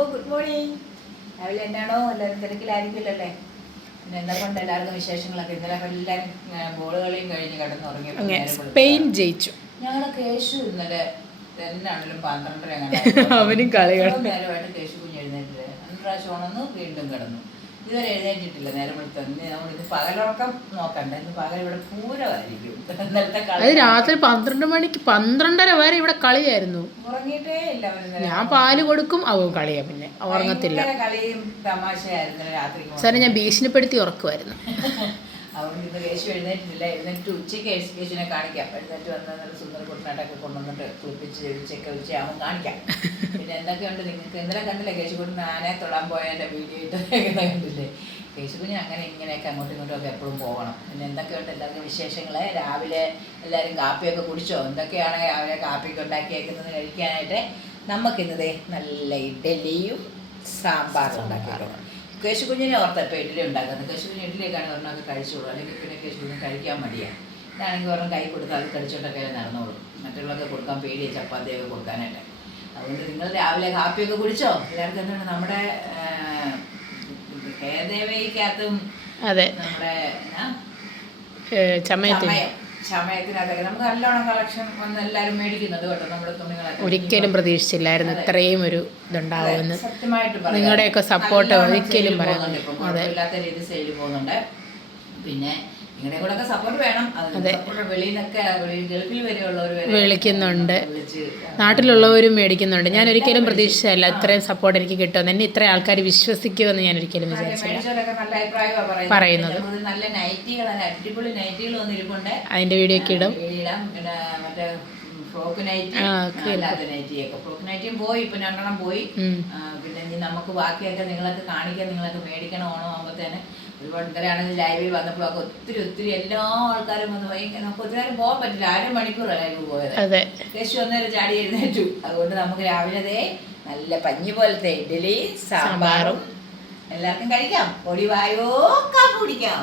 Good morning. രാവിലെ എന്നാണോ എല്ലാവരും തിരക്കിലായിരിക്കില്ലല്ലേ. പിന്നെ എന്തൊക്കെ എല്ലാവർക്കും വിശേഷങ്ങളൊക്കെ. ഇന്നലെ എല്ലാവരും ബോൾ കളിയും കഴിഞ്ഞ് കിടന്നുറങ്ങി. സ്പെയിൻ ജയിച്ചു. ഞങ്ങളുടെ കേശു ഇന്നലെ എന്നാണെങ്കിലും 12:30 അവനും കളി നേരമായിട്ട് കേശു കുഞ്ഞ് എഴുന്നേറ്റില്ല. 2 പ്രാവശ്യം ഉണർന്നു, വീണ്ടും കിടന്നു. ഇതുവരെ എഴുന്നേറ്റിട്ടില്ല. നേരം വിളിച്ചു നമ്മളിത് പകലുറക്കം നോക്കണ്ട. ഇന്ന് പകൽ ഇവിടെ പൂരമായിരിക്കും. അത് രാത്രി 12 മണിക്ക് 12:30 വരെ ഇവിടെ കളിയായിരുന്നു. ഉറങ്ങിയിട്ടേ ഇല്ല. ഞാൻ പാല് കൊടുക്കും, അവൻ കളിയാ. പിന്നെ ഉറങ്ങത്തില്ല. കളിയും തമാശയായിരുന്നു രാത്രി. സാറെ ഞാൻ ഭീഷണിപ്പെടുത്തി ഉറക്കുമായിരുന്നു. അതുകൊണ്ട് ഇന്ന് കേശു എഴുന്നേറ്റിട്ടില്ല. എഴുന്നേറ്റ് ഉച്ചയ്ക്ക് കേശുവിനെ കാണിക്കാം. എഴുന്നേറ്റ് വന്ന് നല്ല സുന്ദര കുട്ടനാട്ടൊക്കെ കൊണ്ടുവന്നിട്ട് കുളിപ്പിച്ച് ഉച്ചയ്ക്ക് ഉച്ചയാകുമ്പോൾ കാണിക്കാം. പിന്നെ എന്തൊക്കെയുണ്ട് നിങ്ങൾക്ക്? ഇന്നലെ കണ്ടില്ലേ കേശുകുട്ടൻ ആനയെ തൊടാൻ പോയതിൻ്റെ വീഡിയോ ഇട്ട് കണ്ടില്ലേ? കേശുകുഞ്ഞ് അങ്ങനെ ഇങ്ങനെയൊക്കെ അങ്ങോട്ടും ഇങ്ങോട്ടും ഒക്കെ എപ്പോഴും പോകണം. പിന്നെ എന്തൊക്കെയുണ്ട് എല്ലാവർക്കും വിശേഷങ്ങൾ? രാവിലെ എല്ലാവരും കാപ്പിയൊക്കെ കുടിച്ചോ? എന്തൊക്കെയാണ് രാവിലെ കാപ്പിയൊക്കെ ഉണ്ടാക്കിയേക്കുന്നത് കഴിക്കാനായിട്ട്? നമുക്കിന്നതേ നല്ല ഇഡ്ഡലിയും സാമ്പാറും ഉണ്ടാക്കിയിട്ടുണ്ട്. കേശുകുഞ്ഞിനെ ഓർത്ത് ഇപ്പോൾ ഇഡ്ഡലി ഉണ്ടാക്കുന്നത്. കേശുകുഞ്ഞ് ഇഡ്ഡലിയൊക്കെയാണ് പറഞ്ഞൊക്കെ കഴിച്ചോളൂ. അല്ലെങ്കിൽ പിന്നെ കേശുകുഞ്ഞ് കഴിക്കാൻ മടിയാണ്. ഇതാണെങ്കിൽ പറഞ്ഞാൽ കൈ കൊടുത്താൽ അത് കഴിച്ചോണ്ടൊക്കെ നടന്നോളൂ. മറ്റുള്ളവർക്ക് കൊടുക്കാൻ പേടിയാണ്, ചപ്പാത്തിയൊക്കെ കൊടുക്കാനായിട്ട്. അതുകൊണ്ട് നിങ്ങൾ രാവിലെ കാപ്പിയൊക്കെ കുടിച്ചോ? എല്ലാവർക്കും എന്താണ് നമ്മുടെ ഹേദേവയ്ക്കകത്തും നമ്മുടെ ചമയത്തിനകത്തൊക്കെ നമുക്ക് നല്ലോണം കളക്ഷൻ വന്ന് എല്ലാവരും മേടിക്കുന്നുണ്ട് കേട്ടോ. നമ്മുടെ തുണികളൊക്കെ ഒരിക്കലും പ്രതീക്ഷിച്ചില്ലായിരുന്നു ഇത്രയും ഒരു ഇതുണ്ടാവുമെന്ന്. സത്യമായിട്ട് നിങ്ങളുടെയൊക്കെ സപ്പോർട്ട് ഒരിക്കലും പറയുന്നുണ്ട്. ഇപ്പം കുഴപ്പമില്ലാത്ത രീതിയിൽ സെയിൽ പോകുന്നുണ്ട്. പിന്നെ നിങ്ങളുടെ കൂടെ ഒക്കെ സപ്പോർട്ട് വേണം. വെളിയിൽ നിന്നൊക്കെ ഗൾഫിൽ വരെയുള്ളവർ വിളിക്കുന്നുണ്ട്, നാട്ടിലുള്ളവരും മേടിക്കുന്നുണ്ട്. ഞാൻ ഒരിക്കലും പ്രതീക്ഷിച്ചല്ല ഇത്രയും സപ്പോർട്ട് എനിക്ക് കിട്ടുമെന്ന്. എന്നെ ഇത്രയും ആൾക്കാർ വിശ്വസിക്കുമെന്ന് ഞാൻ ഒരിക്കലും വിചാരിച്ചില്ല. നല്ല അഭിപ്രായമാണ് പറയുന്നത്. നല്ല നൈറ്റികൾ, അടിപൊളി നൈറ്റികൾ വന്നിരിപ്പുണ്ട്. അതിന്റെ വീഡിയോ ഒക്കെ ഇടും. പിന്നെ മറ്റേ ഫ്രോക്ക് നൈറ്റി, അല്ലാത്ത നൈറ്റിയൊക്കെ. ഫ്രോക്ക് നൈറ്റിയും പോയി, ഇപ്പം 2 പോയി. പിന്നെ ഇനി നമുക്ക് ബാക്കിയൊക്കെ നിങ്ങളൊക്കെ കാണിക്കാൻ, നിങ്ങളൊക്കെ മേടിക്കണം. ഓണം ആകുമ്പോഴത്തേന് ഒരുപാട് ഇന്നലെയാണെങ്കിൽ ലൈവിൽ വന്നപ്പോഴൊക്കെ ഒത്തിരി എല്ലാ ആൾക്കാരും വന്ന് ഭയങ്കര. നമുക്ക് ഒത്തിരി നേരം പോകാൻ പറ്റില്ല. 1/2 മണിക്കൂറാണ് ലൈവ് പോയത്. കേശു അന്നേരം ചാടി എഴുന്നേറ്റു. അതുകൊണ്ട് നമുക്ക് രാവിലെ നല്ല പഞ്ഞി പോലത്തെ ഇഡ്ഡലി സാമ്പാറും എല്ലാവർക്കും കഴിക്കാം. പൊടിവായോ കാപ്പി കുടിക്കാം.